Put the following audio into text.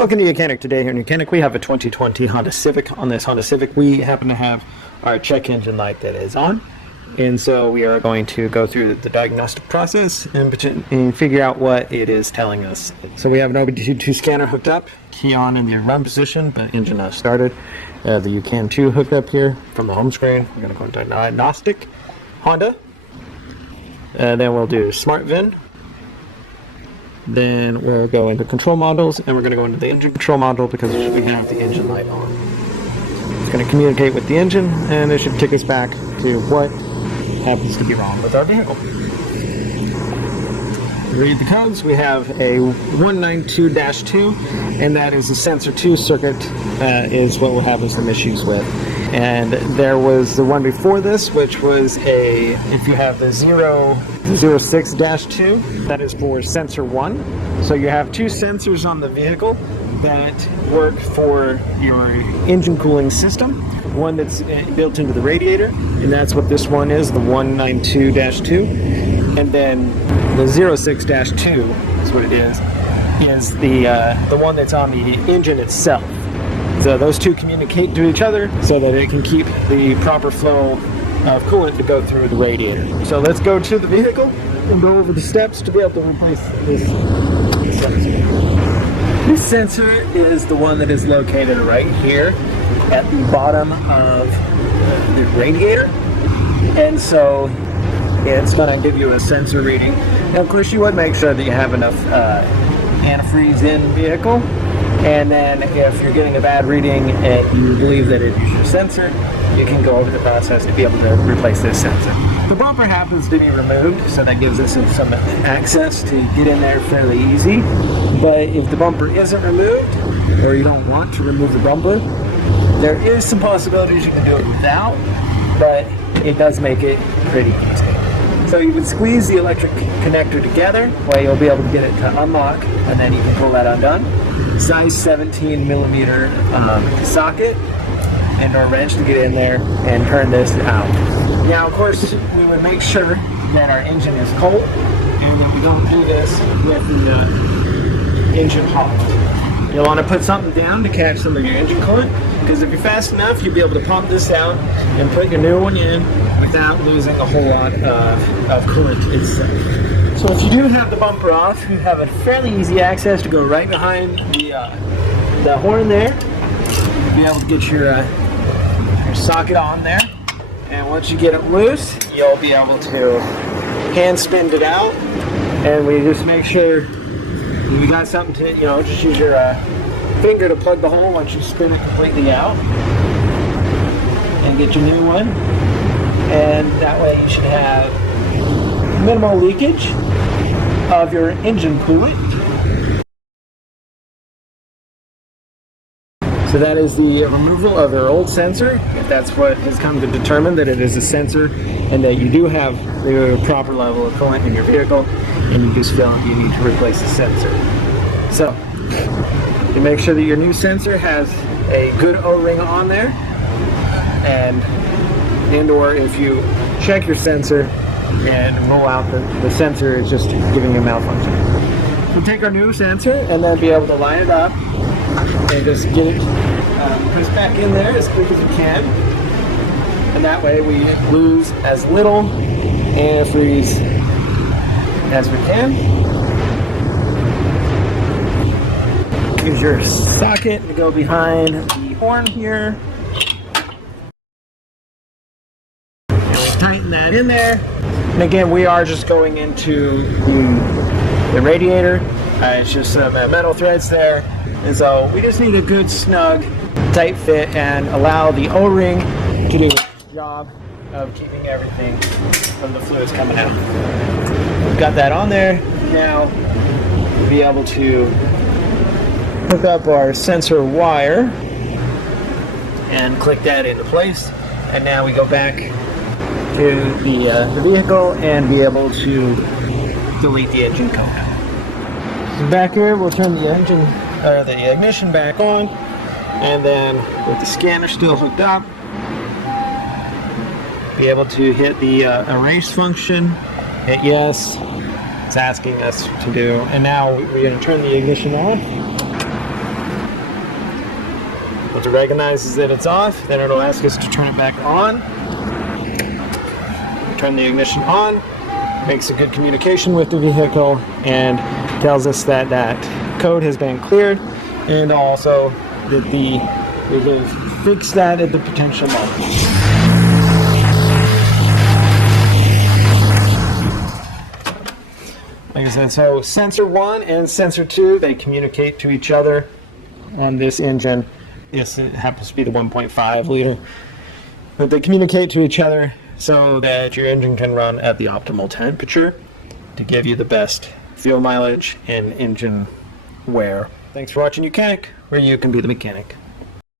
Welcome to YOUCANIC. Today here in YOUCANIC we have a 2020 Honda Civic. On this Honda Civic we happen to have our check engine light that is on, and so we are going to go through the diagnostic process and figure out what it is telling us. So we have an OBD2 scanner hooked up, key on in the run position, but engine not started. The YOUCAN 2 hooked up here from the home screen. We're going to go into Diagnostic, Honda, then we'll do Smart VIN. Then we'll go into control models, and we're going to go into the engine control model because we have the engine light on. It's going to communicate with the engine, and it should take us back to what happens to be wrong with our vehicle. Read the codes. We have a 192-2, and that is a sensor 2 circuit is what we'll have some issues with. And there was the one before this, which was if you have the 06-2, that is for sensor 1. So you have two sensors on the vehicle that work for your engine cooling system. One that's built into the radiator, and that's what this one is, the 192-2. And then the 06-2 is what it is the one that's on the engine itself. So those two communicate to each other so that it can keep the proper flow of coolant to go through the radiator. So let's go to the vehicle and go over the steps to be able to replace this sensor. This sensor is the one that is located right here at the bottom of the radiator. And so it's going to give you a sensor reading. Now, of course, you would make sure that you have enough antifreeze in the vehicle. And then if you're getting a bad reading and you believe that it is your sensor, you can go over the process to be able to replace this sensor. The bumper happens to be removed, so that gives us some access to get in there fairly easy. But if the bumper isn't removed, or you don't want to remove the bumper, there is some possibilities you can do it without, but it does make it pretty easy. So you would squeeze the electric connector together, where you'll be able to get it to unlock, and then you can pull that undone. Size 17 millimeter socket and our wrench to get in there and turn this out. Now, of course, we would make sure that our engine is cold and that we don't do this with the engine hot. You'll want to put something down to catch some of your engine coolant, because if you're fast enough, you'll be able to pump this out and put your new one in without losing a whole lot of coolant itself. So if you do have the bumper off, you have a fairly easy access to go right behind the horn there. You'll be able to get your socket on there. And once you get it loose, you'll be able to hand spin it out. And we just make sure we got something to, just use your finger to plug the hole once you spin it completely out. And get your new one. And that way you should have minimal leakage of your engine coolant. So that is the removal of your old sensor, if that's what has come to determine that it is a sensor and that you do have the proper level of coolant in your vehicle and you just feel you need to replace the sensor. So you make sure that your new sensor has a good O-ring on there, and or if you check your sensor and roll out the sensor is just giving you a malfunction. So take our new sensor and then be able to line it up and just get it pushed back in there as quick as you can. And that way we lose as little antifreeze as we can. Use your socket to go behind the horn here. Tighten that in there. And again, we are just going into the radiator. It's just some metal threads there. And so we just need a good, snug, tight fit and allow the O-ring to do its job of keeping everything from the fluids coming out. We've got that on there. Now we'll be able to hook up our sensor wire and click that into place. And now we go back to the vehicle and be able to delete the engine code. So back here, we'll turn the engine or the ignition back on, and then with the scanner still hooked up, be able to hit the erase function, hit yes. It's asking us to do, and now we're going to turn the ignition on. Once it recognizes that it's off, then it'll ask us to turn it back on. Turn the ignition on, makes a good communication with the vehicle, and tells us that that code has been cleared, and also that we have fixed that at the potential moment. Like I said, so sensor 1 and sensor 2, they communicate to each other on this engine. Yes, it happens to be the 1.5 liter. But they communicate to each other so that your engine can run at the optimal temperature to give you the best fuel mileage and engine wear. Thanks for watching YOUCANIC, where you can be the mechanic.